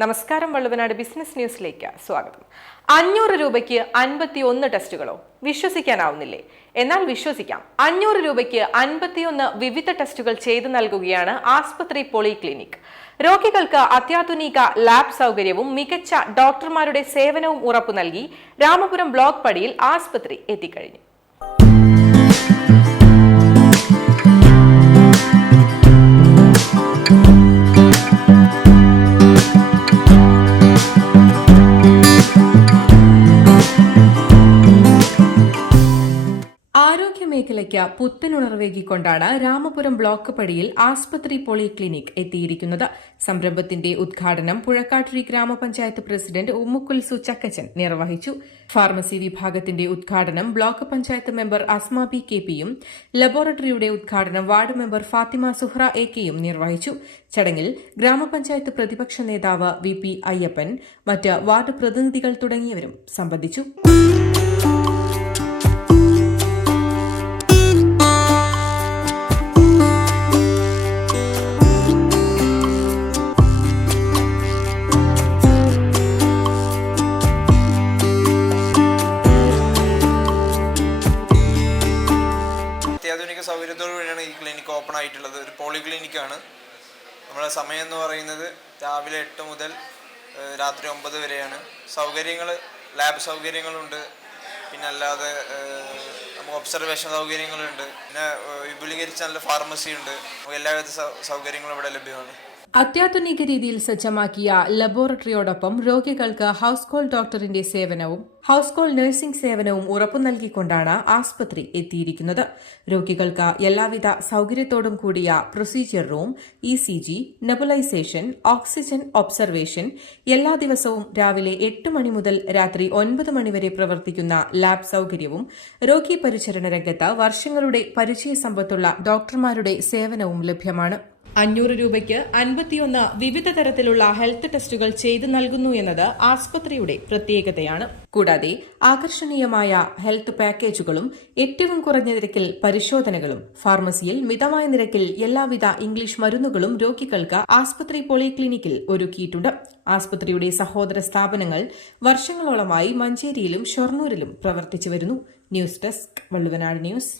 നമസ്കാരം വള്ളുവനാട് ബിസിനസ് ന്യൂസിലേക്ക് സ്വാഗതം. അഞ്ഞൂറ് രൂപയ്ക്ക് അൻപത്തി ഒന്ന് ടെസ്റ്റുകളോ? വിശ്വസിക്കാനാവുന്നില്ലേ? എന്നാൽ വിശ്വസിക്കാം. അഞ്ഞൂറ് രൂപയ്ക്ക് അൻപത്തിയൊന്ന് വിവിധ ടെസ്റ്റുകൾ ചെയ്തു നൽകുകയാണ് ആസ്പത്രി പോളി ക്ലിനിക് രോഗികൾക്ക് അത്യാധുനിക ലാബ് സൗകര്യവും മികച്ച ഡോക്ടർമാരുടെ സേവനവും ഉറപ്പു നൽകി രാമപുരം ബ്ലോക്ക് പടിയിൽ ആസ്പത്രി എത്തിക്കഴിഞ്ഞു. ആരോഗ്യമേഖലയ്ക്ക് പുത്തനുണർവേകിക്കൊണ്ടാണ് രാമപുരം ബ്ലോക്ക് പടിയിൽ ആസ്പത്രി പോളിക്ലിനിക് എത്തിയിരിക്കുന്നത്. സംരംഭത്തിന്റെ ഉദ്ഘാടനം പുഴക്കാട്ടുരി ഗ്രാമപഞ്ചായത്ത് പ്രസിഡന്റ് ഉമ്മുക്കുൽസു ചക്കച്ചൻ നിർവഹിച്ചു. ഫാർമസി വിഭാഗത്തിന്റെ ഉദ്ഘാടനം block panchayat member Asma B K പിയും ലബോറട്ടറിയുടെ ഉദ്ഘാടനം ward member Fathima Suhra A കെയും നിർവഹിച്ചു. ചടങ്ങിൽ ഗ്രാമപഞ്ചായത്ത് പ്രതിപക്ഷ നേതാവ് വി പി അയ്യപ്പൻ മറ്റ് വാർഡ് പ്രതിനിധികൾ തുടങ്ങിയവരും സംബന്ധിച്ചു. സൗകര്യത്തോടു കൂടിയാണ് ഈ ക്ലിനിക്ക് ഓപ്പൺ ആയിട്ടുള്ളത്. ഒരു പോളി ക്ലിനിക്കാണ് നമ്മുടെ സമയം എന്ന് പറയുന്നത് രാവിലെ എട്ട് മുതൽ രാത്രി ഒമ്പത് വരെയാണ്. സൗകര്യങ്ങൾ ലാബ് സൗകര്യങ്ങളുണ്ട്. പിന്നെ അല്ലാതെ നമുക്ക് ഒബ്സർവേഷൻ സൗകര്യങ്ങളുണ്ട്. പിന്നെ വിപുലീകരിച്ച നല്ല ഫാർമസി ഉണ്ട്. എല്ലാവിധ സൗകര്യങ്ങളും ഇവിടെ ലഭ്യമാണ്. അത്യാധുനിക രീതിയിൽ സജ്ജമാക്കിയ ലബോറട്ടറിയോടൊപ്പം രോഗികൾക്ക് ഹൌസ് കോൾ ഡോക്ടറിന്റെ സേവനവും ഹൌസ് കോൾ നഴ്സിംഗ് സേവനവും ഉറപ്പു നൽകിക്കൊണ്ടാണ് ആസ്പത്രി എത്തിയിരിക്കുന്നത്. രോഗികൾക്ക് എല്ലാവിധ സൌകര്യത്തോടും കൂടിയ procedure room E C G nebulisation oxygen observation എല്ലാ ദിവസവും രാവിലെ എട്ട് മണി മുതൽ രാത്രി ഒൻപത് മണിവരെ പ്രവർത്തിക്കുന്ന ലാബ് സൌകര്യവും രോഗി പരിചരണ രംഗത്ത് വർഷങ്ങളുടെ പരിചയ സമ്പത്തുള്ള ഡോക്ടർമാരുടെ സേവനവും ലഭ്യമാണ്. അഞ്ഞൂറ് രൂപയ്ക്ക് അൻപത്തിയൊന്ന് വിവിധ തരത്തിലുള്ള ഹെൽത്ത് ടെസ്റ്റുകൾ ചെയ്തു നൽകുന്നു എന്നത് ആസ്പത്രിയുടെ പ്രത്യേകതയാണ്. കൂടാതെ ആകർഷണീയമായ ഹെൽത്ത് പാക്കേജുകളും ഏറ്റവും കുറഞ്ഞ നിരക്കിൽ പരിശോധനകളും ഫാർമസിയിൽ മിതമായ നിരക്കിൽ എല്ലാവിധ ഇംഗ്ലീഷ് മരുന്നുകളും രോഗികൾക്ക് ആസ്പത്രി പോളിക്ലിനിക്കിൽ ഒരുക്കിയിട്ടുണ്ട്. ആസ്പത്രിയുടെ സഹോദര സ്ഥാപനങ്ങൾ വർഷങ്ങളോളമായി മഞ്ചേരിയിലും ഷൊർണൂരിലും പ്രവർത്തിച്ചു വരുന്നു. News desk Valluvanad news.